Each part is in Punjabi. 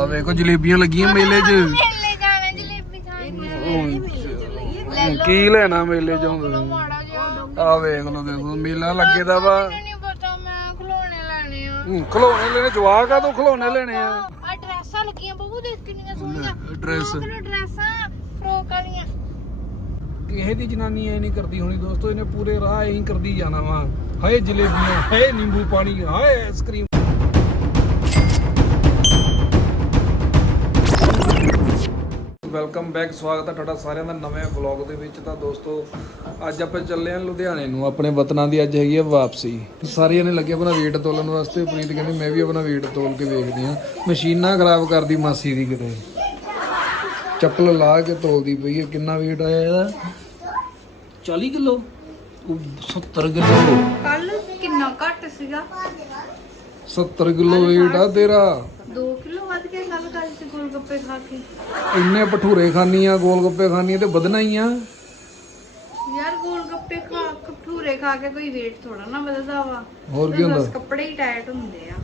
ਆ ਵੇਖੋ ਜਲੇਬੀਆਂ ਲੱਗੀਆਂ ਮੇਲੇ 'ਚ। ਮੇਲੇ ਜਾਣਾ ਜਲੇਬੀ ਖਾਣੀ ਕੀ ਲੈਣਾ ਮੇਲੇ 'ਚ? ਹੁੰਦੇ ਮਾੜਾ ਜਿਹਾ। ਆ ਵੇਖ ਲੋ ਦੇਖੋ ਮੇਲਾ ਲੱਗੇ ਦਾ ਵਾ। ਮੈਨੂੰ ਨਹੀਂ ਪਤਾ ਮੈਂ ਖਿਡੌਣੇ ਲੈਣੇ ਆ। ਹੂੰ, ਖਿਡੌਣੇ ਲੈਣੇ ਜਵਾਕ ਆ ਤੂੰ ਖਿਡੌਣੇ ਲੈਣੇ ਆ। ਆ ਡਰੈਸਾਂ ਲੱਗੀਆਂ ਬੱਬੂ ਦੇਖ ਕਿੰਨੀਆਂ ਸੋਹਣੀਆਂ। ਡਰੈਸ। ਕਿਲੋ ਡਰੈਸਾਂ ਫਰੋਕ ਵਾਲੀਆਂ। ਕਿਸੇ ਦੀ ਜਨਾਨੀ ਐ ਨਹੀਂ ਕਰਦੀ ਹੋਣੀ ਦੋਸਤੋ ਇਹਨੇ ਪੂਰੇ ਰਾਹ ਐਂ ਕਰਦੀ ਜਾਣਾ ਵਾ। ਹਾਏ ਜਲੇਬੀਆਂ ਹਾਏ ਨਿੰਬੂ ਪਾਣੀ ਹਾਏ ਆਈਸਕ੍ਰੀਮ ਵੈਲਕਮ ਬੈਕ ਸਵਾਗਤ ਹੈ ਤੁਹਾਡਾ ਸਾਰਿਆਂ ਦਾ ਨਵੇਂ ਵਲੌਗ ਦੇ ਵਿੱਚ। ਤਾਂ ਦੋਸਤੋ ਅੱਜ ਆਪਾਂ ਚੱਲੇ ਹਾਂ ਲੁਧਿਆਣੇ ਨੂੰ ਆਪਣੇ ਵਤਨਾਂ ਦੀ ਅੱਜ ਹੈਗੀ ਹੈ ਵਾਪਸੀ। ਸਾਰਿਆਂ ਨੇ ਲੱਗੇ ਆਪਣਾ weight ਤੋਲਣ ਵਾਸਤੇ ਪ੍ਰੀਤ ਕਹਿੰਦੀ ਮੈਂ ਵੀ ਆਪਣਾ weight ਤੋਲ ਕੇ ਵੇਖਦੀ ਹਾਂ। ਮਸ਼ੀਨਾਂ ਖਰਾਬ ਕਰਦੀ ਮਾਸੀ ਦੀ ਕਿਤੇ। ਚੱਪਲ ਲਾ ਕੇ ਤੋਲਦੀ ਪਈ ਹੈ ਕਿੰਨਾ weight ਆਇਆ ਇਹਦਾ? 40 ਕਿਲੋ? 70 ਕਿਲੋ। ਕੱਲ ਕਿੰਨਾ ਘੱਟ ਸੀਗਾ? 70 ਕਿਲੋ weight ਆ ਤੇਰਾ। 2 ਕਿਲੋ ਵੱਧ ਗਿਆ ਕੱਲ ਕੱਲ ਸੀ ਗੋਲ ਗੱਪੇ ਖਾ ਕੇ। ਇੰਨੇ ਭਟੂਰੇ ਖਾਨੀ ਆ ਗੋਲ ਗੱਪੇ ਖਾਨੀ ਆ ਤੇ ਵਧਣਾ ਹੀ ਆ। ਯਾਰ ਗੋਲ ਗੱਪੇ ਖਾ ਭਟੂਰੇ ਖਾ ਕੇ ਕੋਈ weight ਥੋੜਾ ਨਾ ਵਧਦਾ ਵਾ। ਹੋਰ ਕੀ ਹੁੰਦਾ? ਕੱਪੜੇ ਹੀ ਟਾਈਟ ਹੁੰਦੇ ਆ।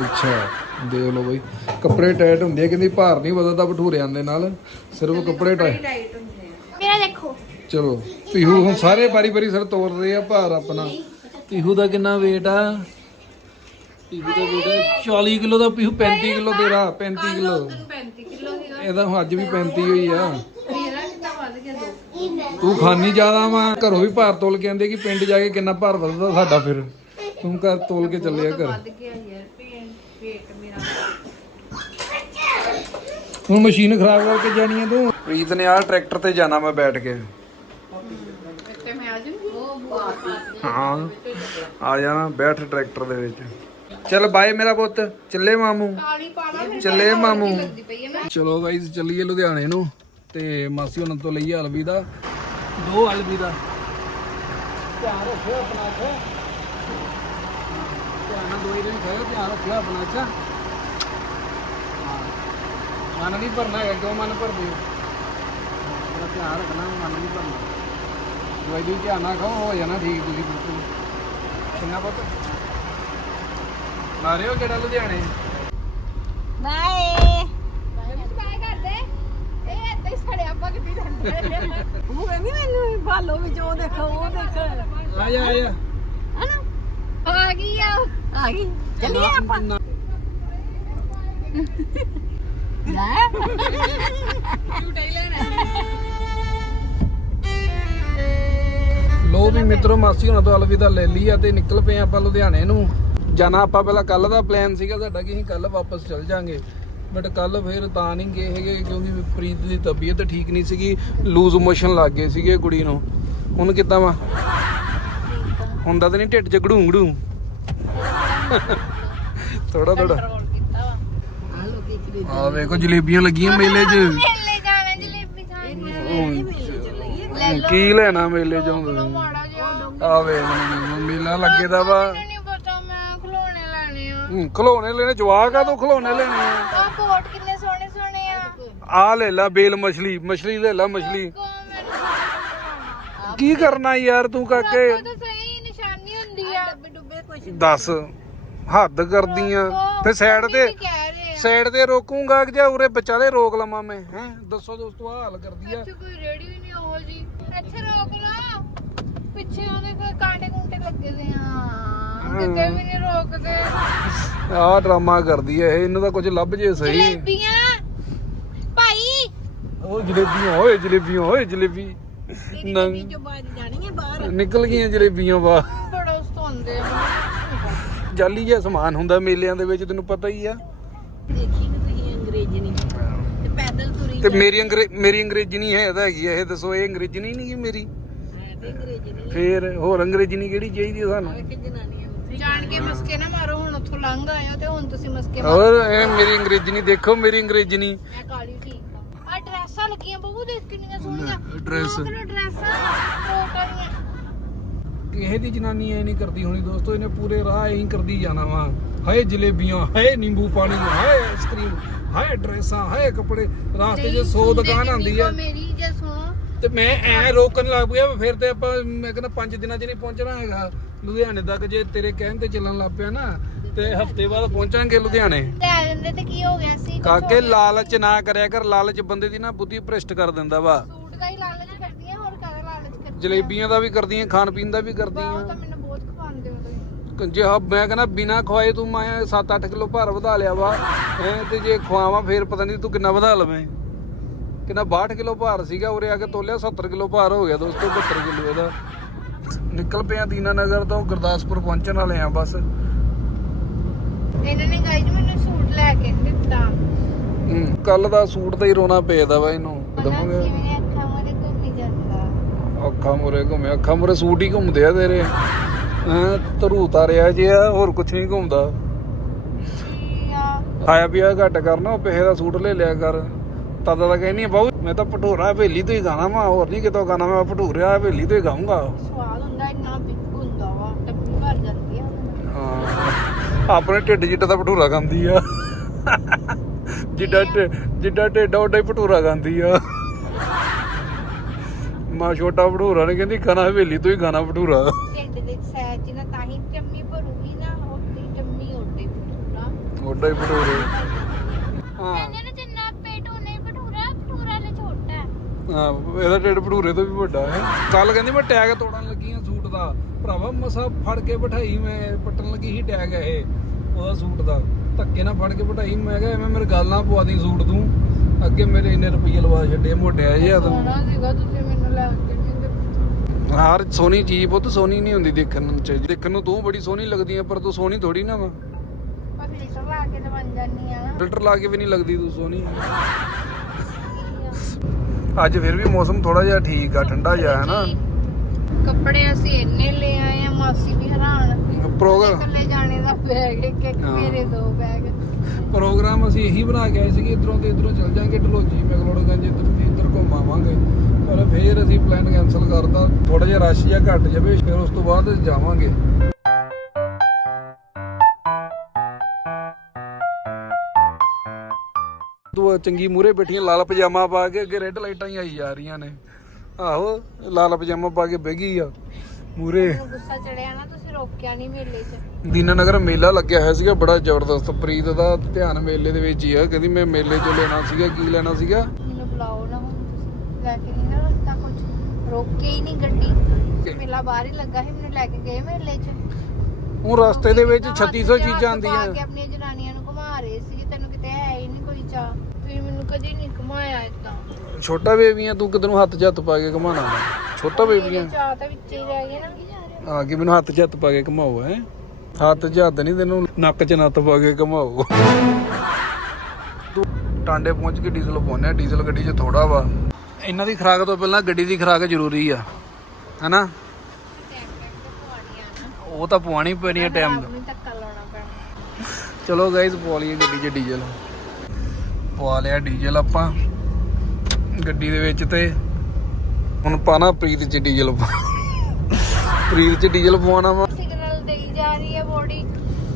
ਅੱਛਾ ਦੇਖ ਲਓ ਬਈ। ਕੱਪੜੇ ਟਾਈਟ ਹੁੰਦੇ ਆ ਕਹਿੰਦੀ ਭਾਰ ਨਹੀਂ ਵਧਦਾ ਭਟੂਰਿਆਂ ਦੇ ਨਾਲ। ਸਿਰਫ ਕੱਪੜੇ ਟਾਈਟ ਟਾਈਟ ਹੁੰਦੇ ਆ। ਮੇਰਾ ਦੇਖੋ। ਚਲੋ ਪੀਹੂ ਹੁਣ ਸਾਰੇ ਬਾਰੀ ਬਾਰੀ ਸਿਰ ਤੋੜ ਰਹੇ ਆ ਭਾਰ ਆਪਣਾ। ਪੀਹੂ ਦਾ ਕਿੰਨਾ weight ਆ? ਪੀਹੂ ਦਾ weight 40 ਕਿਲੋ ਦਾ ਪੀਹੂ 35 ਕਿਲੋ ਤੇਰਾ 35 ਕਿਲੋ। 35 ਕਿਲੋ ਸੀਗਾ। ਇਹਦਾ ਅੱਜ ਵੀ 35 ਹੋਈ ਆ। ਮੇਰਾ ਕਿੰਨਾ ਵੱਧ ਗਿਆ ਦੋ। ਤੂੰ ਖਾਨੀ ਜ਼ਿਆਦਾ ਵਾ ਘਰੋਂ ਵੀ ਭਾਰ ਤੋਲ ਕੇ ਆਂਦੇ ਕਿ ਪਿੰਡ ਜਾ ਕੇ ਕਿੰਨਾ ਭਾਰ ਵਧਦਾ ਸਾਡਾ ਫਿਰ। ਤੂੰ ਘਰ ਤੋਲ ਕੇ ਚੱਲਿਆ ਘਰ। ਵੱਧ ਗਿਆ ਯਾਰ weight ਮੇਰਾ ਹੁਣ ਮਸ਼ੀਨ ਖਰਾਬ ਕਰਕੇ ਜਾਣੀ ਆ ਤੂੰ। ਪ੍ਰੀਤ ਨੇ ਆ ਟਰੈਕਟਰ ਤੇ ਜਾਣਾ ਮੈਂ ਬੈਠ ਕੇ। ਹਾਂ ਆ ਜਾਣਾ ਬੈਠ ਟਰੈਕਟਰ ਦੇ ਵਿੱਚ। ਚੱਲ ਬਾਏ ਮੇਰਾ ਪੁੱਤ ਚੱਲੇ ਮਾਮੂ। ਕਾਲੀ ਪਾਵਾਂ ਫਿਰ ਚੱਲੇ ਮਾਮੂ। ਹੈ ਚਲੋ ਗਾਈਜ਼ ਚੱਲੀਏ ਲੁਧਿਆਣੇ ਨੂੰ ਤੇ ਮਾਸੀ ਉਹਨਾਂ ਤੋਂ ਲਈਏ ਅਲਵੀ ਦਾ ਦੋ ਅਲਵੀ ਦਾ ਧਿਆਨ ਰੱਖਿਓ ਆਪਣਾ ਅੱਛਾ। ਧਿਆਨ ਨਾਲ ਦੋਈ ਦਿਨ ਖਾਓ ਧਿਆਨ ਰੱਖਿਓ ਆਪਣਾ ਅੱਛਾ। ਹਾਂ। ਮਨ ਨਹੀਂ ਭਰਨਾ ਹੈਗਾ ਕਿਉਂ ਮਨ ਭਰਦੇ ਹੋ? ਥੋੜਾ ਧਿਆਨ ਰੱਖਣਾ ਮਨ ਨਹੀਂ ਭਰਨਾ। ਦਵਾਈ ਦੀ ਧਿਆਨ ਨਾਲ ਖਾਓ ਹੋ ਜਾਣਾ ਠੀਕ ਤੁਸੀਂ ਬਿਲਕੁਲ। ਚੰਗਾ ਪੁੱਤ। ਮਾਰਿਓ ਕਿਹੜਾ ਲੁਧਿਆਣੇ? ਬਾਏ। ਬਾਏ ਕਰਦੇ ਇਹ ਇੱਥੇ ਹੀ ਸੜਿਆ ਭਗਤੀ ਜਾਂਦੇ ਉਹ ਕਹਿੰਦੀ ਮੈਨੂੰ ਭਾਲੋ ਵਿੱਚ ਉਹ ਦੇਖੋ ਉਹ ਦੇਖ। ਆ ਜਾ ਆ ਜਾ। ਹਨਾ? ਆ ਗਈ ਆ ਆ ਗਈ। ਚੱਲੀਏ ਆਪਾਂ। ਨਾ- ਲੈ। ਲੋ ਵੀ ਮਿੱਤਰੋ ਮਾਸੀ ਹੁਣਾਂ ਤੋਂ ਅਲਵਿਦਾ ਲੈ ਲਈ ਆ ਤੇ ਨਿਕਲ ਪਏ ਆਪਾਂ ਲੁਧਿਆਣੇ ਨੂੰ। ਜਾਣਾ ਆਪਾਂ ਪਹਿਲਾਂ ਕੱਲ ਦਾ ਪਲਾਨ ਸੀਗਾ ਸਾਡਾ ਕਿ ਅਸੀਂ ਕੱਲ ਵਾਪਸ ਚੱਲ ਜਾਾਂਗੇ। ਬਟ ਕੱਲ ਫੇਰ ਤਾਂ ਨਹੀਂ ਗਏ ਹੈਗੇ ਕਿਉਂਕਿ ਪ੍ਰੀਤ ਦੀ ਤਬੀਅਤ ਠੀਕ ਨਹੀਂ ਸੀਗੀ ਲੂਜ਼ ਮੋਸ਼ਨ ਲੱਗ ਗਏ ਸੀਗੇ ਕੁੜੀ ਨੂੰ। ਹੁਣ ਕਿੱਦਾਂ ਵਾ? ਹੁੰਦਾ ਤਾਂ ਨਹੀਂ ਢਿੱਡ 'ਚ ਗੜੂ ਥੋੜਾ ਥੋੜਾ ਆ ਵੇਖੋ ਜਲੇਬੀਆਂ ਲੱਗੀਆਂ ਮੇਲੇ 'ਚ। ਮੇਲੇ ਜਾਣਾ ਜਲੇਬੀ ਖਾਣੀ ਹੁਣ ਕੀ ਲੈਣਾ ਮੇਲੇ 'ਚ? ਜਿਹਾ ਆ ਲਓ, ਮੇਲਾ ਲੱਗੇ ਦਾ ਵਾ ਮੈਨੂੰ ਨਹੀਂ ਪਤਾ ਮੈਂ ਖਿਡੌਣੇ ਲੈਣੇ ਆ ਹੂੰ, ਖਿਡੌਣੇ ਲੈਣੇ ਜਵਾਕ ਆ ਤੂੰ ਖਿਡੌਣੇ ਲੈਣੇ ਆ। ਆ ਬੋਟ ਕਿੰਨੇ ਸੋਹਣੇ ਸੋਹਣੇ ਆ। ਆ ਲੈ ਲੈ ਬੇਲ ਮਛਲੀ ਮਛਲੀ ਲੈ ਲੈ ਮਛਲੀ। ਕੋ ਮੈਨੂੰ। ਕੀ ਕਰਨਾ ਯਾਰ ਤੂੰ ਕਾਕੇ? ਉਹ ਤਾਂ ਸਹੀ ਨਿਸ਼ਾਨੀ ਹੁੰਦੀ ਆ। ਡੱਬੇ ਡੁੱਬੇ ਕੁਛ ਦੱਸ ਹੱਦ ਕਰਦੀਆਂ। ਫਿਰ ਸਾਈਡ ਤੇ ਕੀ ਕਹਿ ਰਹੇ ਆ। ਸਾਈਡ ਤੇ ਰੋਕੂੰਗਾ ਕਿ ਜਾਂ ਉਰੇ ਵਿਚਾਲੇ ਰੋਕ ਲਵਾਂ ਮੈਂ? ਹੈ? ਦੱਸੋ ਦੋਸਤੋ ਆ ਹਾਲ ਕਰਦੀ ਆ। ਇੱਥੇ ਕੋਈ ਰੇੜੀ ਵੀ ਨਹੀਂ ਉਹ ਜੀ। ਇੱਥੇ ਰੋਕ ਲਾ ਪਿੱਛੇ ਉਹਦੇ ਕੋਈ ਕਾਂਟੇ ਕੁੰਟੇ ਲੱਗੇ ਦੇ ਆ। ਕਿਤੇ ਵੀ ਨਹੀਂ ਰੋਕਦੇ ਆਹ ਡਰਾਮਾ ਕਰਦੀ ਐ ਇਹ ਇਹਨੂੰ ਤਾਂ ਕੁਝ ਲੱਭ ਜੇ ਸਹੀ। ਜਲੇਬੀਆਂ। ਭਾਈ। ਉਹ ਜਲੇਬੀਆਂ ਓਏ ਜਲੇਬੀਆਂ ਓਏ ਜਲੇਬੀ। ਨੰਗ। ਜੋ ਬਾਜ ਜਾਣੀ ਹੈ ਬਾਹਰ। ਨਿਕਲ ਗਈਆਂ ਜਲੇਬੀਆਂ ਵਾ ਬੜਾ ਸਤੋਂਦੇ ਆ। ਜਾਲੀ ਜਿਹਾ ਸਮਾਨ ਹੁੰਦਾ ਮੇਲਿਆਂ ਦੇ ਵਿੱਚ ਤੈਨੂੰ ਪਤਾ ਹੀ ਆ। ਦੇਖੀ ਨਾ ਤੁਸੀਂ ਅੰਗਰੇਜ਼ੀ ਨਹੀਂ। ਤੇ ਪੈਦਲ ਤੁਰੀ ਤੇ ਮੇਰੀ ਅੰਗਰੇ ਮੇਰੀ ਅੰਗਰੇਜ਼ੀ ਨਹੀਂ ਹੈ ਤਾਂ ਹੈਗੀ ਆ ਇਹ ਦੱਸੋ ਇਹ ਅੰਗਰੇਜ਼ੀ ਨਹੀਂ ਨਹੀਂ ਮੇਰੀ। ਫੇਰ ਹੋਰ ਅੰਗਰੇਜ਼ੀ ਨਹੀਂ ਕਿਹੜੀ ਚਾਹੀਦੀ ਆ ਸਾਨੂੰ? ਜਾਣ ਕੇ ਮਸਕੇ ਨਾ ਮਾਰੋ ਹੁਣ ਉੱਥੋਂ ਲੰਘ ਆਇਆ ਤੇ ਹੁਣ ਤੁਸੀਂ ਮਸਕੇ ਹੋਰ ਇਹ ਮੇਰੀ ਅੰਗਰੇਜ਼ੀ ਨਹੀਂ ਦੇਖੋ ਮੇਰੀ ਅੰਗਰੇਜ਼ੀ ਨਹੀਂ। ਮੈਂ ਕਾਲੀ ਠੀਕ ਆ। ਆ ਡਰੈਸਾਂ ਲੱਗੀਆਂ ਬੱਬੂ ਦੇਖ ਕਿੰਨੀਆਂ ਸੋਹਣੀਆਂ। ਡਰੈਸ। ਫਰੋਕ ਵਾਲੀਆਂ ਕਿਸੇ ਦੀ ਜਨਾਨੀ ਐ ਨਹੀਂ ਕਰਦੀ ਹੋਣੀ ਦੋਸਤੋ ਇਹਨੇ ਪੂਰੇ ਰਾਹ ਐਂ ਕਰਦੀ ਜਾਣਾ ਵਾ। ਹਾਏ ਜਲੇਬੀਆਂ ਹਾਏ ਨਿੰਬੂ ਪਾਣੀ ਹਾਏ ਆਈਸਕ੍ਰੀਮ ਹਾਏ ਡਰੈਸਾਂ ਹਾਏ ਕੱਪੜੇ। ਰਾਸਤੇ 'ਚ 100 ਦੁਕਾਨ ਆਉਂਦੀ ਆ। ਮੇਰੀ ਜੇ ਸੁਣੋ ਤੇ ਮੈਂ ਐ ਰੋਕਣ ਲੱਗ ਪਿਆ ਫਿਰ ਤੇ ਆਪਾਂ ਮੈਂ ਕਹਿੰਦਾ 5 ਦਿਨਾਂ 'ਚ ਨਹੀਂ ਪਹੁੰਚਣਾ ਹੈਗਾ। ਲੁਧਿਆਣੇ ਤੱਕ ਜੇ ਤੇਰੇ ਕਹਿਣ ਤੇ ਚੱਲਣ ਲੱਗ ਪਿਆ ਨਾ ਤੇ ਹਫ਼ਤੇ ਬਾਅਦ ਪਹੁੰਚਾਂਗੇ ਲੁਧਿਆਣੇ। ਲੈ ਜਾਂਦੇ ਤੇ ਕੀ ਹੋ ਗਿਆ ਸੀ? ਕਾਕੇ। ਲਾਲਚ ਨਾ ਕਰਿਆ ਕਰ ਲਾਲਚ ਬੰਦੇ ਦੀ ਨਾ ਬੁੱਧੀ ਭ੍ਰਿਸ਼ਟ ਕਰ ਦਿੰਦਾ ਵਾ। ਸੂਟ ਦਾ ਹੀ ਲਾਲਚ ਕਰਦੀ ਆ ਹੋਰ ਕਾਹਦਾ ਲਾਲਚ ਕਰਦੀ ਆ? ਜਲੇਬੀਆਂ ਦਾ ਵੀ ਕਰਦੀਆਂ ਖਾਣ ਪੀਣ ਦਾ ਵੀ ਵਾਹ, ਉਹ ਕਰਦੀਆਂ ਤਾਂ ਮੈਨੂੰ ਬਹੁਤ ਖਵਾਉਂਦੇ ਹੋ ਤੁਸੀਂ। ਜੇ ਹ- ਮੈਂ ਕਹਿੰਦਾ ਬਿਨਾ ਖਵਾਏ ਤੂੰ ਮੈਂ 7-8 ਕਿਲੋ ਭਾਰ ਵਧਾ ਲਿਆ ਵਾ ਹੈਂ ਤੇ ਜੇ ਖਵਾਵਾਂ ਫੇਰ ਪਤਾ ਨਹੀਂ ਤੂੰ ਕਿੰਨਾ ਵਧਾ ਲਵੇਂ। ਕਿੰਨਾ 62 ਕਿਲੋ ਭਾਰ ਸੀਗਾ ਉਰੇ ਆ ਕੇ ਤੋਲਿਆ 70 ਕਿਲੋ ਭਾਰ ਹੋ ਗਿਆ ਦੋਸਤੋ 72 ਕਿਲੋ ਇਹਦਾ। ਨਿਕਲ ਪਿਆ ਦੀਨਾ ਨਗਰ ਤੋਂ ਗੁਰਦਾਸਪੁਰ ਪਹੁੰਚਣ ਵਾਲੇ ਆ ਬਸ। ਇਹਨਾਂ ਨੇ ਗਾਈਜ ਮੈਨੂੰ ਸੂਟ ਲੈ ਕੇ ਨੀ ਦਿੱਤਾ। ਕੱਲ ਦਾ ਸੂਟ ਤਾਂ ਹੀ ਰੋਣਾ ਪਏਦਾ ਵਾ ਇਹਨੂੰ ਦਵਾਂਗੇ। ਮੇਰੇ ਅੱਖਾਂ ਮੂਹਰੇ ਘੁੰਮੀ ਜਾਂਦਾ। ਅੱਖਾਂ ਮੁਰੇ ਘੁੰਮੇ ਅੱਖਾਂ ਮੁਰੇ ਸੂਟ ਹੀ ਘੁੰਮਦੇ ਆ ਤੇਰੇ। ਹਾਂ ਧਰੂ ਤਾਰਿਆ ਜੇ ਆ ਹੋਰ ਕੁਝ ਨਹੀਂ ਘੁੰਮਦਾ। ਖਾਇਆ ਪੀਆ ਘੱਟ ਕਰਨਾ ਪੈਸੇ ਦਾ ਸੂਟ ਲੈ ਲਿਆ ਕਰ। ਤਦ ਤਾਂ ਕਹਿੰਦੀ ਬਾਊ ਮੈਂ ਤਾਂ ਭਟੂਰਾ ਹਵੇਲੀ ਤੋਂ ਹੀ ਗਾਣਾ ਵਾ ਹੋਰ ਨਹੀਂ ਕਿਤੋਂ ਗਾਣਾ ਮੈਂ ਭਟੂਰਾ ਹਵੇਲੀ ਤੋਂ ਹੀ ਗਾਉਂਗਾ ਸਵਾਦ ਹੁੰਦਾ ਇੰਨਾ ਬਿੱਗ ਹੁੰਦਾ ਵਾ ਟੱਪੀ ਭਰ ਜਾਂਦੀ ਆ। ਉਹਦੇ ਆਪਣੇ ਢਿੱਡ ਜਿੱਡਾ ਦਾ ਭਟੂਰਾ ਖਾਂਦੀ ਆ। ਜਿੱਡਾ ਜਿੱਡਾ ਢਿੱਡ ਓਡਾ ਹੀ ਭਟੂਰਾ ਖਾਂਦੀ ਆ। ਮਾਂ ਛੋਟਾ ਭਟੂਰਾ ਨੇ ਕਹਿੰਦੀ ਖਾਣਾ ਹਵੇਲੀ ਤੋਂ ਹੀ ਖਾਣਾ ਭਟੂਰਾ। ਢਿੱਡ ਦੇ ਸੈਜ ਨਾ ਤਾਂ ਹੀ ਟੰਮੀ ਭਰੂਗੀ ਨਾ ਉੱਡੀ ਟੰਮੀ ਉੱਡੇ ਭਟੂਰਾ। ਓਡਾ ਹੀ ਭਟੂਰੇ। ਹਾਂ ਕਹਿੰਦੇ ਨੇ ਜਿੰਨਾ ਪੇਟ ਉਹਨੇ ਭਟੂਰਾ ਭਟੂਰਾ ਨੇ ਛੋਟਾ ਹੈ ਇਹਦਾ ਢਿੱਡ ਭਟੂਰੇ ਤੋਂ ਵੀ ਵੱਡਾ ਹੈ। ਕੱਲ ਕਹਿੰਦੀ ਮੈਂ ਟੈਗ ਤੋੜਨ ਲੱਗੀ ਆ ਸੂਟ ਦਾ। ਭਰਾਵਾ ਮਸਾ ਫੜ ਕੇ ਬਿਠਾਈ ਮੈਂ ਪੱਟਣ ਲੱਗੀ ਸੀ ਟੈਗ ਇਹ ਉਹਦਾ ਸੂਟ ਦਾ। ਧੱਕੇ ਨਾਲ ਫੜ ਕੇ ਬਿਠਾਈ ਮੈਂ ਕਿਹਾ ਐਵੇਂ ਮੇਰੇ ਗੱਲ ਪਵਾ ਦੀ ਸੂਟ ਤੂੰ। ਅੱਗੇ ਮੇਰੇ ਇੰਨੇ ਰੁਪਈਏ ਲਵਾ ਛੱਡੇ ਮੋਟਿਆ ਜਿਹਾ ਤੂੰ। ਸੋਹਣਾ ਸੀਗਾ ਤੁਸੀਂ ਮੈਨੂੰ ਲੈ ਕੇ ਹਰ ਸੋਹਣੀ ਚੀਜ਼ ਪੁੱਤ ਸੋਹਣੀ ਨਹੀਂ ਹੁੰਦੀ ਦੇਖਣ ਨੂੰ ਚਾਹੀਦੀ ਦੇਖਣ ਨੂੰ ਤੂੰ ਬੜੀ ਸੋਹਣੀ ਲੱਗਦੀ ਆ ਪਰ ਤੂੰ ਸੋਹਣੀ ਥੋੜੀ ਨਾ ਵਾ। ਫਿਲਟਰ ਲਾ ਕੇ ਤੇ ਬਣ ਜਾਨੀ ਆ ਫਿਲਟਰ ਲਾ ਕੇ ਵੀ ਨਹੀਂ ਲੱਗਦੀ ਤੂੰ ਸੋਹਣੀ। ਅੱਜ ਫਿਰ ਵੀ ਮੌਸਮ ਥੋੜਾ ਜਿਹਾ ਠੀਕ ਆ ਠੰਡਾ ਜਿਹਾ ਹੈ ਨਾ। ਕੱਪੜੇ ਅਸੀਂ ਇੰਨੇ ਲੈ ਆਏ ਆ ਮਾਸੀ ਵੀ ਹੈਰਾਨ। ਪ੍ਰੋਗਰਾਮ। ਇਕੱਲੇ ਜਾਣੇ ਦਾ ਬੈਗ ਇੱਕ। ਮੇਰੇ ਦੋ ਬੈਗ। ਪ੍ਰੋਗਰਾਮ ਅਸੀਂ ਇਹੀ ਬਣਾ ਕੇ ਆਏ ਸੀਗੇ ਇਧਰੋਂ ਤੇ ਇਧਰੋਂ ਚੱਲ ਜਾਾਂਗੇ ਢਲੋਜੀ ਮੈਗਲੋੜਗੰਜ ਇੱਧਰ ਦੀ ਇੱਧਰ ਘੁੰਮਾਵਾਂਗੇ ਪਰ ਫਿਰ ਅਸੀਂ ਪਲਾਨ ਕੈਨਸਲ ਕਰਤਾ। ਥੋੜਾ ਜਿਹਾ ਰਸ਼ ਜਿਹਾ ਘਟ ਜਾਵੇ ਫਿਰ ਉਸ ਤੋਂ ਬਾਅਦ ਜਾਵਾਂਗੇ। ਤੂੰ ਚੰਗੀ ਮੂਰੇ ਬੈਠੀਆਂ ਲਾਲ ਪਜਾਮਾ ਪਾ ਕੇ ਅੱਗੇ ਰੈੱਡ ਲਾਈਟਾਂ ਹੀ ਆਈ ਜਾ ਰਹੀਆਂ ਨੇ। ਆਹੋ ਲਾਲ ਪਜਾਮਾ ਪਾ ਕੇ ਬਹਿ ਆ ਮੂਰੇ ਗੁੱਸਾ ਚੜਿਆ ਨਾ ਤੁਸੀਂ ਰੋਕਿਆ ਨਹੀਂ ਮੇਲੇ 'ਚ। ਦੀਨਾਨਗਰ ਮੇਲਾ ਲੱਗਿਆ ਹੋਇਆ ਸੀਗਾ ਬੜਾ ਜ਼ਬਰਦਸਤ। ਪ੍ਰੀਤ ਦਾ ਧਿਆਨ ਮੇਲੇ ਦੇ ਵਿੱਚ ਹੀ ਆ ਕਹਿੰਦੀ ਮੈਂ ਮੇਲੇ 'ਚੋਂ ਲੈਣਾ ਸੀਗਾ ਕੀ ਲੈਣਾ ਸੀਗਾ? ਮੈਨੂੰ ਬੁਲਾਓ ਨਾ ਹੁਣ ਤੁਸੀਂ ਲੈ ਕੇ ਨਹੀਂ ਨਾ ਰਸਤਾ ਕੁਝ ਰੋਕੇ ਹੀ ਨਹੀਂ ਗੱਡੀ। ਮੇਲਾ ਬਾਹਰ ਹੀ ਲੱਗਾ ਸੀ ਮੈਨੂੰ ਲੈ ਕੇ ਗਏ ਮੇਲੇ 'ਚ। ਹੁਣ ਰਸਤੇ ਦੇ ਵਿੱਚ ਹੱਥ 'ਚ 3600 ਹੱਥ ਚੀਜ਼ਾਂ ਆਉਂਦੀਆਂ। ਕੇ ਆਪਣੀਆਂ ਜਨਾਨੀਆਂ ਨੂੰ ਘੁਮਾ ਰਹੇ ਸੀ ਤੈਨੂੰ ਕਿਤੇ ਹੈ ਹੀ ਨਹੀਂ ਕੋਈ ਚਾਹ ਕਦੀ ਨਹੀਂ ਘੁਮਾਇਆ ਇਦਾਂ ਛੋਟਾ ਬੇਬੀਆਂ ਤੂੰ ਕਿਤੇ ਨੂੰ ਹੱਥ ਹੱਥ ਪਾ ਕੇ ਘਮਾਣਾ ਛੋਟਾ ਬੇਬੀਆਂ? ਚਾਹ ਤਾਂ ਵਿੱਚ ਹੀ ਰਹਿ ਗਏ ਨਾ। ਆ ਕਿ ਮੈਨੂੰ ਹੱਥ ਹੱਥ ਪਾ ਕੇ ਘਮਾਓ ਹੈ? ਹੱਥ ਹੱਥ ਨਹੀਂ ਤੈਨੂੰ ਨੱਕ 'ਚ ਨੱਥ ਪਾ ਕੇ ਘਮਾਓ। ਟਾਂਡੇ ਪਹੁੰਚ ਕੇ ਡੀਜ਼ਲ ਪਾਉਨੇ ਆ ਡੀਜ਼ਲ ਗੱਡੀ 'ਚ ਥੋੜਾ ਵਾ। ਇਹਨਾਂ ਦੀ ਖੁਰਾਕ ਤੋਂ ਪਹਿਲਾਂ ਗੱਡੀ ਦੀ ਖੁਰਾਕ ਜ਼ਰੂਰੀ ਆ ਹੈਨਾ? ਉਹ ਤਾਂ ਪਵਾਣੀ ਪੈਣੀ ਆ ਟਾਈਮ ਚਲੋ ਗਾਇਜ਼ ਪਵਾ ਲਈਏ ਗੱਡੀ 'ਚ ਡੀਜ਼ਲ। ਪਵਾ ਲਿਆ ਡੀਜ਼ਲ ਆਪਾਂ ਗੱਡੀ ਦੇ ਵਿੱਚ ਤੇ। ਹੁਣ ਪਾਣਾ ਪ੍ਰੀਤ 'ਚ ਡੀਜ਼ਲ ਪ੍ਰੀਤ 'ਚ ਡੀਜ਼ਲ ਪਵਾਉਣਾ ਵਾ। ਸਿਗਨਲ ਦੇਈ ਜਾ ਰਹੀ ਹੈ ਬੋਡੀ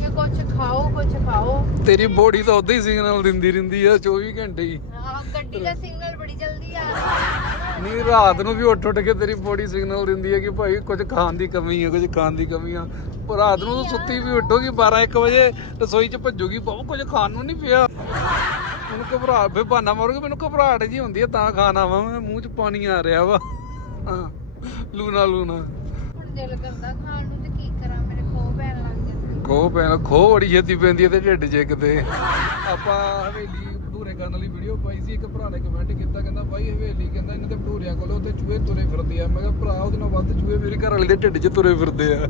ਕਿ ਕੁਝ ਖਾਓ ਕੁਝ ਖਾਓ। ਤੇਰੀ ਬੋਡੀ ਤਾਂ ਉਦਾਂ ਹੀ ਸਿਗਨਲ ਦਿੰਦੀ ਰਹਿੰਦੀ ਆ 24 ਘੰਟੇ ਹੀ। ਆਹ ਗੱਡੀ ਦਾ ਸਿਗਨਲ ਬੜੀ ਜਲਦੀ ਆ। ਹੈ ਨਹੀਂ ਰਾਤ ਨੂੰ ਵੀ ਉੱਠ ਉੱਠ ਕੇ ਤੇਰੀ ਬੋਡੀ ਸਿਗਨਲ ਦਿੰਦੀ ਹੈ ਕਿ ਭਾਈ ਕੁਝ ਖਾਣ ਦੀ ਕਮੀ ਹੈ ਕੁਝ ਖਾਣ ਦੀ ਕਮੀ ਆ। ਪਰ ਰਾਤ ਨੂੰ ਤੂੰ ਸੁੱਤੀ ਵੀ ਉੱਠੋਗੀ 12 1 ਵਜੇ ਰਸੋਈ 'ਚ ਭੱਜੂਗੀ ਬਹੁਤ ਕੁਝ ਖਾਣ ਨੂੰ ਨਹੀਂ ਪਿਆ। ਘਬਰਾ ਫੇ ਬਹਾਨਾ ਮਾਰੂਗੀ ਮੈਨੂੰ ਘਬਰਾਹਟ ਜੀ ਹੁੰਦੀ ਹੈ ਤਾਂ ਖਾਣ ਮੈਂ ਮੂੰਹ 'ਚ ਪਾਣੀ ਆ ਰਿਹਾ ਵਾ। ਹਾਂ ਲੂਣਾ ਲੂਣਾ। ਹੁਣ ਦਿਲ ਕਰਦਾ ਖਾਣ ਨੂੰ ਤੇ ਕੀ ਕਰਾਂ ਮੇਰੇ ਖੋ ਪੈਣ ਲੱਗ ਜਾਂਦੇ ਖੋ ਪੈਣ ਖੋ ਬੜੀ ਛੇਤੀ ਪੈਂਦੀ ਹੈ ਤੇ ਢਿੱਡ 'ਚ ਕਿਤੇ। ਆਪਾਂ ਹਵੇਲੀ ਭਟੂਰੇ ਖਾਣ ਵਾਲੀ ਵੀਡੀਓ ਪਾਈ ਸੀ ਇੱਕ ਭਰਾ ਨੇ ਕਮੈਂਟ ਕੀਤਾ ਕਹਿੰਦਾ ਬਾਈ ਹਵੇਲੀ ਕਹਿੰਦਾ ਇਹਨਾਂ ਦੇ ਭਟੂਰਿਆਂ ਕੋਲ ਉੱਥੇ ਚੂਹੇ ਤੁਰੇ ਫਿਰਦੇ ਆ। ਮੈਂ ਕਿਹਾ ਭਰਾ ਉਹਦੇ ਨਾਲ ਵੱਧ ਚੂਹੇ ਮੇਰੇ ਘਰ ਵਾਲੇ ਦੇ ਢਿੱਡ 'ਚ ਤੁਰੇ ਫਿਰਦੇ ਆ।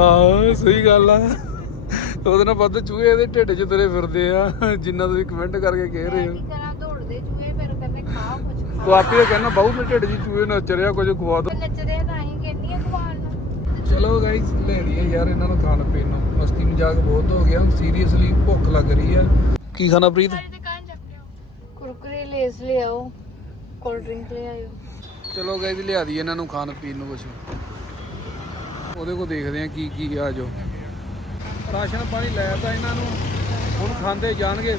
ਆਹ ਸਹੀ ਗੱਲ ਆ। ਉਹਦੇ ਨਾਲ ਵੱਧ ਚੂਹੇ ਇਹਦੇ ਢਿੱਡ 'ਚ ਤੁਰੇ ਫਿਰਦੇ ਆ ਜਿੰਨਾ ਤੁਸੀਂ ਕਮੈਂਟ ਕਰਕੇ ਕਹਿ ਰਹੇ ਹੋ। ਕੀ ਕਰਾਂ ਦੌੜਦੇ ਚੂਹੇ ਫਿਰ ਕਹਿੰਦੇ ਖਾ ਕੁਝ ਤੂੰ ਖਾ ਆਪੇ ਤਾਂ ਕਹਿੰਦਾ ਬਾਹੂ ਮੇਰੇ ਢਿੱਡ 'ਚ ਚੂਹੇ ਨੱਚ ਰਿਹਾ ਕੁਝ ਖਵਾ ਦੋ। ਨੱਚਦੇ ਆ ਤਾਂ ਹੀ ਕਹਿੰਨੀ ਆ ਖਵਾਣ ਨੂੰ। ਚਲੋ ਗਾਈਸ ਲੈ ਲਈਏ ਯਾਰ ਇਹਨਾਂ ਨੂੰ ਖਾਣ ਪੀਣ ਨੂੰ। ਮਸਤੀ ਮਜ਼ਾਕ ਬਹੁਤ ਹੋ ਗਿਆ ਸੀਰੀਅਸਲੀ ਭੁੱਖ ਲੱਗ ਰਹੀ ਆ। ਕੀ ਖਾਣਾ ਪ੍ਰੀਤ? ਕੁਰਕਰੇ ਲੇਸ ਲਿਆਓ ਕੋਲਡ ਡਰਿੰਕ ਲੈ ਆਇਓ। ਚਲੋ ਗਾਈਸ ਲਿਆ ਦੀ ਇਹਨਾਂ ਨੂੰ ਖਾਣ ਪੀਣ ਨੂੰ ਕੁਝ ਉਹਦੇ ਕੋਲ ਦੇਖਦੇ ਆ ਕੀ ਕੀ ਆ ਜੋ। ਰਾਸ਼ਨ ਪਾਣੀ ਲੈ ਤਾਂ ਇਹਨਾਂ ਨੂੰ ਹੁਣ ਖਾਂਦੇ ਜਾਣਗੇ।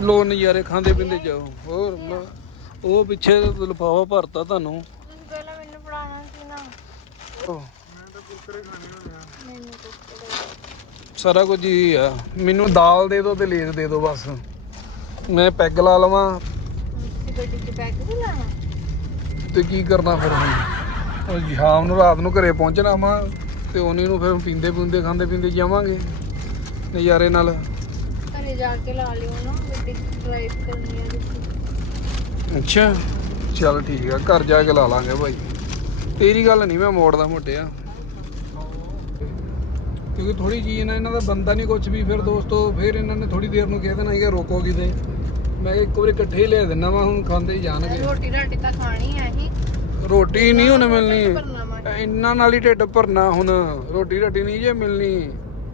ਲੋ ਨਜ਼ਾਰੇ ਖਾਂਦੇ ਪੀਂਦੇ ਜਾਓ। ਹੋਰ ਉਹ ਪਿੱਛੇ ਲਿਫਾਫਾ ਭਰਤਾ ਤੁਹਾਨੂੰ। ਤੁਸੀਂ ਪਹਿਲਾਂ ਮੈਨੂੰ ਫੜਾਉਣਾ ਸੀ ਨਾ। ਉਹ, ਮੈਨੂੰ ਕੁੱਕੜ ਸਾਰਾ ਕੁਝ ਹੀ ਆ। ਮੈਨੂੰ ਦਾਲ ਦੇ ਦਿਓ ਤੇ ਲੇਸ ਦੇ ਦਿਓ ਬਸ। ਮੈਂ ਪੈਗ ਲਾ ਲਵਾਂ। ਤੁਸੀਂ ਗੱਡੀ 'ਚ ਪੈਕ ਵੀ ਲਾਣਾ ਤੇ ਕੀ ਕਰਨਾ ਫਿਰ ਹੁਣ? ਉਹ ਸ਼ਾਮ ਨੂੰ ਰਾਤ ਨੂੰ ਘਰੇ ਪਹੁੰਚਣਾ ਵਾ ਤੇ ਉਹਨੀ ਨੂੰ ਫਿਰ ਪੀਂਦੇ ਪੀਂਦੇ ਖਾਂਦੇ ਪੀਂਦੇ ਜਾਵਾਂਗੇ। ਨਜ਼ਾਰੇ ਨਾਲ। ਘਰੇ ਜਾ ਕੇ ਲਾ ਲਿਓ ਨਾ ਗੱਡੀ ਡਰਾਈਵ ਕਰਨੀ ਤੁਸੀਂ। ਅੱਛਾ ਚੱਲ ਠੀਕ ਆ ਘਰ ਜਾ ਕੇ ਲਾ ਲਾਂਗੇ ਭਾਈ ਤੇਰੀ ਗੱਲ ਨਹੀਂ ਮੈਂ ਮੋੜਦਾ ਮੋਟਿਆ। ਕਿਉਂਕਿ ਥੋੜੀ ਜੀ ਇਹਨਾਂ ਦਾ ਬੰਦਾ ਨਹੀਂ ਕੁਝ ਵੀ ਫਿਰ ਦੋਸਤੋ ਫਿਰ ਇਹਨਾਂ ਨੇ ਥੋੜੀ ਦੇਰ ਨੂੰ ਕਹਿ ਦੇਣਾ ਹੈਗਾ ਰੋਕੋ ਕਿਤੇ ਮੈਂ ਇੱਕ ਵਾਰੀ ਇਕੱਠੇ ਹੀ ਲਿਆ ਦਿੰਦਾ ਵਾ ਹੁਣ ਖਾਂਦੇ ਹੀ ਜਾਣਗੇ। ਰੋਟੀ ਰਾਟੀ ਤਾਂ ਖਾਣੀ ਹੈ ਹੀ ਰੋਟੀ ਨਹੀਂ ਹੁਣ ਮਿਲਣੀ। ਇੰਨਾ ਨਾਲ ਹੀ ਢਿੱਡ ਭਰਨਾ ਹੁਣ। ਰੋਟੀ ਰਾਟੀ ਨਹੀਂ ਜੇ ਮਿਲਣੀ।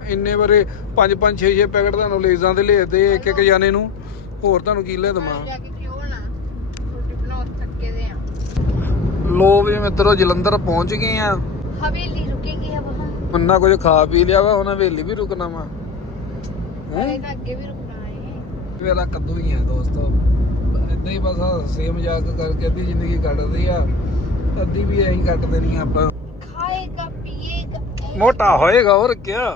ਇੰਨੇ ਬਾਰੇ 5 5 6 6 ਪੈਕਟ ਤੁਹਾਨੂੰ ਲੇਜ਼ਾਂ ਦੇ ਲਿਆ ਤੇ ਇੱਕ ਇੱਕ ਜਾਨੇ ਨੂੰ ਹੋਰ ਤੁਹਾਨੂੰ ਕੀ ਲੈ ਦਵਾਂ ਜਾ ਕੇ ਕਿਉਂ ਨਾ ਰੋਟੀ ਬਣਾਉ ਥੱਕੇ ਦੇ ਆ। ਲੋ ਵੀ ਮਿੱਤਰੋ ਜਲੰਧਰ ਪਹੁੰਚ ਗਏ ਆ। ਹਵੇਲੀ ਰੁਕੇਗੀ ਅਬ ਹਮ ਮੰਨਾ ਕੁਝ ਖਾ ਪੀ ਲਿਆ ਵਾ ਹੁਣ ਹਵੇਲੀ ਵੀ ਰੁਕਣਾ ਵਾ। ਹਲੇ ਤਾਂ ਅੱਗੇ ਵੀ ਰੁਕਣਾ ਹੈ ਵੇਲਾ ਕੱਦੂ ਹੀ ਆ ਦੋਸਤੋ। ਇਦਾਂ ਹੀ ਬਸ ਹੱਸੇ ਮਜ਼ਾਕ ਕਰਕੇ ਅੱਧੀ ਜ਼ਿੰਦਗੀ ਕੱਟਦੀ ਆ। ਅੱਧੀ ਵੀ ਐਂ ਕੱਟ ਦੇਣੀ ਆ ਆਪਾਂ। ਖਾਏਗਾ ਪੀਏਗਾ ਮੋਟਾ ਹੋਏਗਾ ਹੋਰ ਕਿਆ?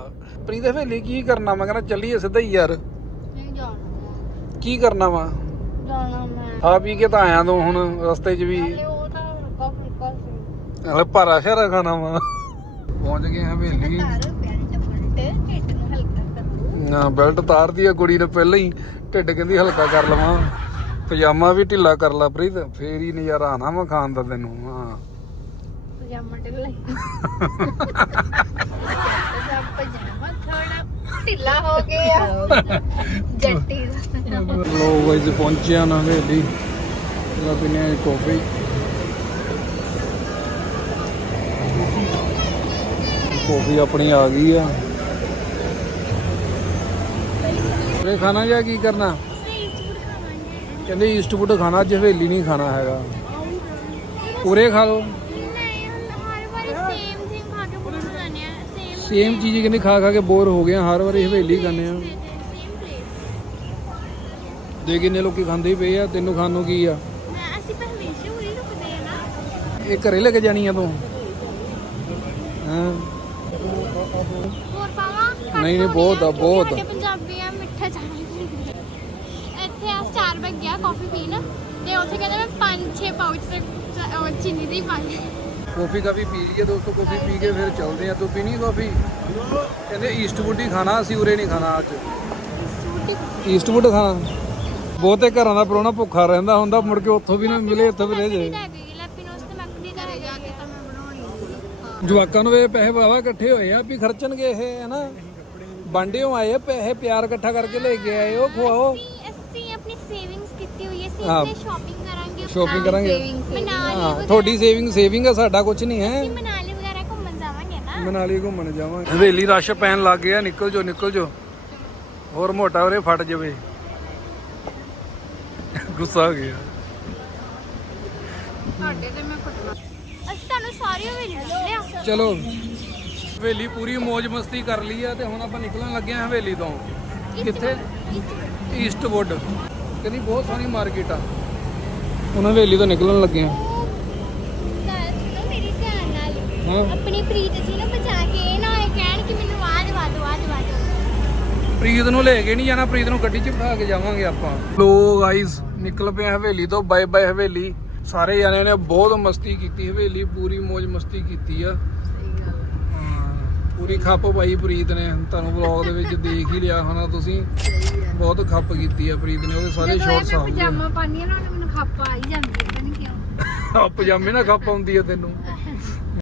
ਪ੍ਰੀਤ ਹਵੇਲੀ ਕੀ ਕਰਨਾ? ਮੈਂ ਕਹਿੰਦਾ ਚੱਲੀਏ ਸਿੱਧਾ ਹੀ ਯਾਰ। ਨਹੀਂ ਜਾਣਾ ਕੀ ਕਰਨਾ ਵਾ? ਜਾਣਾ ਮੈਂ। ਖਾ ਪੀ ਕੇ ਤਾਂ ਆਇਆ ਤੂੰ ਹੁਣ ਰਸਤੇ 'ਚ ਵੀ। ਹਲੇ ਉਹ ਤਾਂ ਹਲਕਾ ਫੁਲਕਾ ਸੀ। ਹਲੇ ਭਾਰਾ ਸ਼ਹਿਰਾ ਖਾਣਾ ਵਾ। ਪਹੁੰਚ ਗਏ ਹਾਂ ਹਵੇਲੀ। ਤਾਰ ਪਿਆਰੀ ਤੇ ਫੁਲਟ ਢਿੱਡ ਨੂੰ ਹਲਕਾ ਕਰ ਨਾ ਬੈਲਟ ਤਾਰਦੀ ਆ ਕੁੜੀ ਨੇ ਪਹਿਲਾਂ ਹੀ। ਢਿੱਡ ਕਹਿੰਦੀ ਹਲਕਾ ਕਰ ਲਵਾਂ। ਪਜਾਮਾ ਵੀ ਢਿੱਲਾ ਕਰ ਲਾ ਪ੍ਰੀਤ। ਫੇਰ ਹੀ ਨਜ਼ਾਰਾ ਆਣਾ ਵਾ ਖਾਣ ਦਾ ਤੈਨੂੰ ਹਾਂ। ਪਜਾਮਾ ਢਿੱਲਾ ਪਜਾਮਾ ਥੋੜਾ ਢਿੱਲਾ ਹੋ ਗਿਆ। ਜੱਟੀ ਲੋ ਗਾਇਸ ਪਹੁੰਚਿਆ ਨਾ ਹਵੇਲੀ ਲਾ ਪੀਨੇ ਕਾਫੀ ਕਾਫੀ ਆਪਣੀ ਆ ਗਈ ਆ। ਇਹ ਖਾਣਾ ਜਾਂ ਕੀ ਕਰਨਾ? ਕਹਿੰਦੇ ਈਸਟ ਫੂਡ ਖਾਣਾ, ਅੱਜ ਹਵੇਲੀ ਨਹੀਂ ਖਾਣਾ ਹੈਗਾ। ਪੂਰੇ ਖਾ ਲਓ। ਸੇਮ ਚੀਜ਼ ਕਹਿੰਦੇ ਖਾ ਖਾ ਕੇ ਬੋਰ ਹੋ ਗਏ ਆ, ਹਰ ਵਾਰੀ ਹਵੇਲੀ ਖਾਂਦੇ ਆ। ਦੇ ਕਿੰਨੇ ਲੋਕੀ ਖਾਂਦੇ ਹੀ ਪਏ ਆ ਤੈਨੂੰ ਖਾਣ ਨੂੰ ਕੀ ਆ? ਇਹ ਘਰੇ ਲੈ ਕੇ ਜਾਣੀ ਆ ਤੂੰ? ਹਾਂ? ਨਹੀਂ, ਨਹੀਂ, ਬਹੁਤ ਆ, ਬਹੁਤ ਆ। ਪੰਜਾਬੀ ਆ ਮਿੱਠਾ ਚਾਹੀਦਾ ਇੱਥੇ ਆ ਸਟਾਰਬਕ ਗਿਆ ਕਾਫੀ ਪੀਣ। ਤੇ ਉੱਥੇ ਕਹਿੰਦੇ ਮੈਂ ਪੰਜ ਛੇ ਪਾਊਚ ਤੇ ਚੀਨੀ ਦੀ ਪਾਈ। ਕਾਫੀ ਕਾਫੀ ਪੀ ਲਈਏ ਦੋਸਤੋ ਕਾਫੀ ਪੀ ਕੇ ਫਿਰ ਚੱਲਦੇ ਆ ਤੂੰ ਪੀਣੀ ਕਾਫੀ? ਕਹਿੰਦੇ ਈਸਟ ਫੂਡ ਹੀ ਖਾਣਾ ਅਸੀਂ ਉਰੇ ਨਹੀਂ ਖਾਣਾ ਅੱਜ। ਈਸਟ ਫੂਡ ਖਾਣਾ? ਬਹੁਤੇ ਘਰਾਂ ਦਾ ਪਰੋਣਾ ਭੁੱਖਾ ਰਹਿੰਦਾ ਹੁੰਦਾ ਮੁੜ ਕੇ ਉੱਥੋਂ ਵੀ ਨਾ ਮਿਲੇ ਇੱਥੋਂ ਵੀ ਰਹਿ ਜਾਏ। ਜਵਾਕਾਂ ਨੂੰ ਇਹ ਪੈਸੇ ਵਾਵਾ ਇਕੱਠੇ ਹੋਏ ਆ ਵੀ ਖਰਚਣਗੇ ਇਹ ਹਨਾ? ਬਾਂਡਿਓ ਆਏ ਪੈਸੇ ਪਿਆਰ ਇਕੱਠਾ ਕਰਕੇ ਲੈ ਕੇ ਆਏ ਉਹ ਖਵਾਓ। ਅਸੀਂ ਆਪਣੀ ਸੇਵਿੰਗਸ ਕੀਤੀ ਹੋਈ ਹੈ ਹਾਂ। ਅਸੀਂ ਸ਼ਾਪਿੰਗ ਸ਼ੋਪਿੰਗ ਕਰਾਂਗੇ। ਮਨਾਲੀ ਹਾਂ ਤੁਹਾਡੀ ਸੇਵਿੰਗ ਸੇਵਿੰਗ ਆ ਸਾਡਾ ਕੁਝ ਨਹੀਂ ਹੈ। ਮਨਾਲੀ ਵਗੈਰਾ ਘੁੰਮਣ ਜਾਵਾਂਗੇ ਨਾ। ਮਨਾਲੀ ਘੁੰਮਣ ਜਾਵਾਂਗੇ। ਹਵੇਲੀ ਰਸ਼ ਪੈਣ ਲੱਗ ਗਿਆ ਨਿਕਲ ਜੋ ਨਿਕਲ ਜੋ ਹੋਰ ਮੋਟਾ ਉਰੇ ਫਟ ਜਾਵੇ। ਗੁੱਸਾ ਆ ਗਿਆ। ਸਾਡੇ ਤੇ ਮੈਂ ਫਟਵਾ ਅਸੀਂ ਤੁਹਾਨੂੰ ਸਾਰੀ ਹਵੇਲੀ ਦੱਸ ਲਿਆ। ਚਲੋ। ਹਵੇਲੀ ਪੂਰੀ ਮौज ਮਸਤੀ ਕਰ ਲਈ ਆ ਤੇ ਹੁਣ ਆਪਾਂ ਨਿਕਲਣ ਲੱਗੇ ਆ ਹਵੇਲੀ ਤੋਂ। ਕਿੱਥੇ? ਈਸਟ ਵੁੱਡ ਕਹਿੰਦੀ ਬਹੁਤ ਸੋਹਣੀ ਮਾਰਕੀਟ ਆ। ਹੁਣ ਹਵੇਲੀ ਤੋਂ ਨਿਕਲਣ ਲੱਗੇ ਆ। ਗੱਲ ਸੁਣੋ ਮੇਰੀ ਧਿਆਨ ਨਾਲ। ਹਾਂ? ਆਪਣੀ ਪ੍ਰੀਤ ਜੀ ਨੂੰ ਬਚਾ ਕੇ ਇਹ ਨਾ ਹੋਏ ਕਹਿਣ ਕਿ ਮੈਨੂੰ ਆਹ ਦਵਾ ਦਿਓ ਆਹ ਦਵਾ ਦਿਓ ਪ੍ਰੀਤ ਨੂੰ ਲੈ ਕੇ ਨਹੀਂ ਜਾਣਾ ਪ੍ਰੀਤ ਨੂੰ ਗੱਡੀ 'ਚ ਬਿਠਾ ਕੇ ਜਾਵਾਂਗੇ ਆਪਾਂ। ਲੋ ਗਾਇਸ ਨਿਕਲ ਪਏ ਆ ਹਵੇਲੀ ਤੋਂ ਬਾਏ ਬਾਏ ਹਵੇਲੀ। ਸਾਰੇ ਜਣਿਆਂ ਨੇ ਬਹੁਤ ਮਸਤੀ ਕੀਤੀ ਹਵੇਲੀ ਪੂਰੀ ਮौज ਮਸਤੀ ਕੀਤੀ ਆ। ਹਾਂ, ਪੂਰੀ ਖੱਪ ਪਾਈ ਪ੍ਰੀਤ ਨੇ ਤੁਹਾਨੂੰ ਵਲੌਗ ਦੇ ਵਿੱਚ ਦੇਖ ਹੀ ਲਿਆ ਹੋਣਾ ਤੁਸੀਂ। ਬਹੁਤ ਖੱਪ ਕੀਤੀ ਆ ਪ੍ਰੀਤ ਨੇ ਉਹਦੇ ਸਾਰੇ ਸ਼ਾਰਟਸ ਆ ਪਜਾਮਾ ਪਾਣੀ ਨਾ ਮੈਨੂੰ ਖੱਪ ਆ ਹੀ ਜਾਂਦੀ ਹੈ, ਪਤਾ ਨਹੀਂ ਕਿਉਂ। ਆ ਪਜਾਮੇ ਨਾਲ ਖੱਪ ਆਉਂਦੀ ਆ ਤੈਨੂੰ।